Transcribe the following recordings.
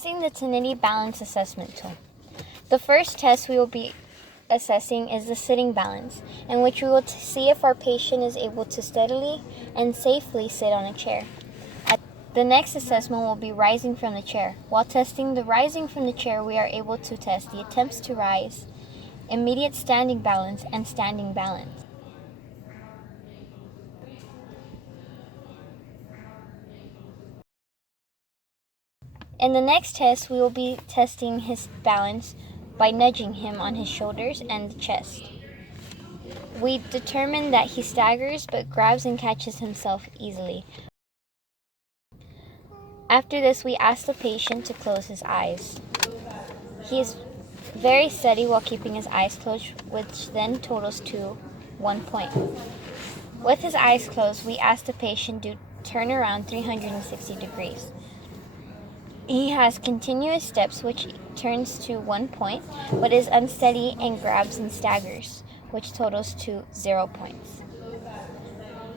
Testing the Tinity Balance Assessment Tool. The first test we will be assessing is the sitting balance, in which we will see if our patient is able to steadily and safely sit on a chair. The next assessment will be rising from the chair. While testing the rising from the chair, we are able to test the attempts to rise, immediate standing balance, and standing balance. In the next test, we will be testing his balance by nudging him on his shoulders and the chest. We determine that he staggers but grabs and catches himself easily. After this, we ask the patient to close his eyes. He is very steady while keeping his eyes closed, which then totals to 1 point. With his eyes closed, we ask the patient to turn around 360 degrees. He has continuous steps, which turns to 1 point, but is unsteady and grabs and staggers, which totals to 0 points.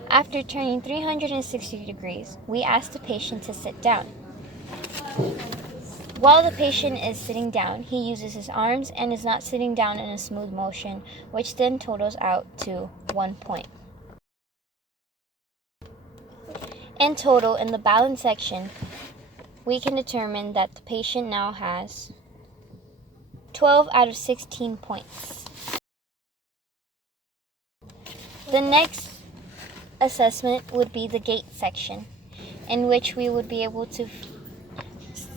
After turning 360 degrees, we ask the patient to sit down. While the patient is sitting down, he uses his arms and is not sitting down in a smooth motion, which then totals out to 1 point. In total, in the balance section, we can determine that the patient now has 12 out of 16 points. The next assessment would be the gait section, in which we would be able to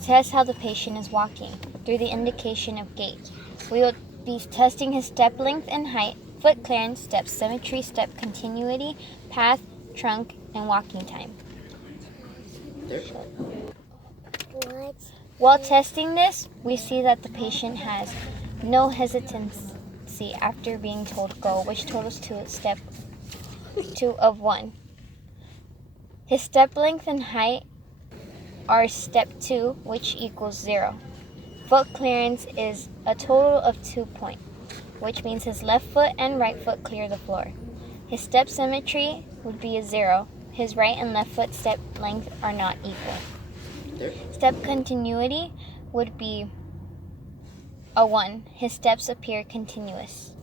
test how the patient is walking through the indication of gait. We will be testing his step length and height, foot clearance, step symmetry, step continuity, path, trunk, and walking time. While testing this, we see that the patient has no hesitancy after being told go, which totals to step 2 of 1. His step length and height are step 2, which equals 0. Foot clearance is a total of 2 points, which means his left foot and right foot clear the floor. His step symmetry would be a 0. His right and left foot step length are not equal. Step continuity would be a 1. His steps appear continuous.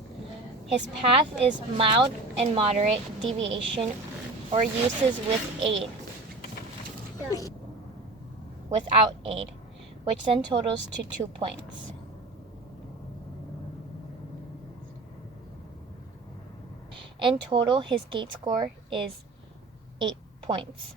His path is mild and moderate deviation or uses with aid. Without aid, which then totals to 2 points. In total, his gait score is 8 points.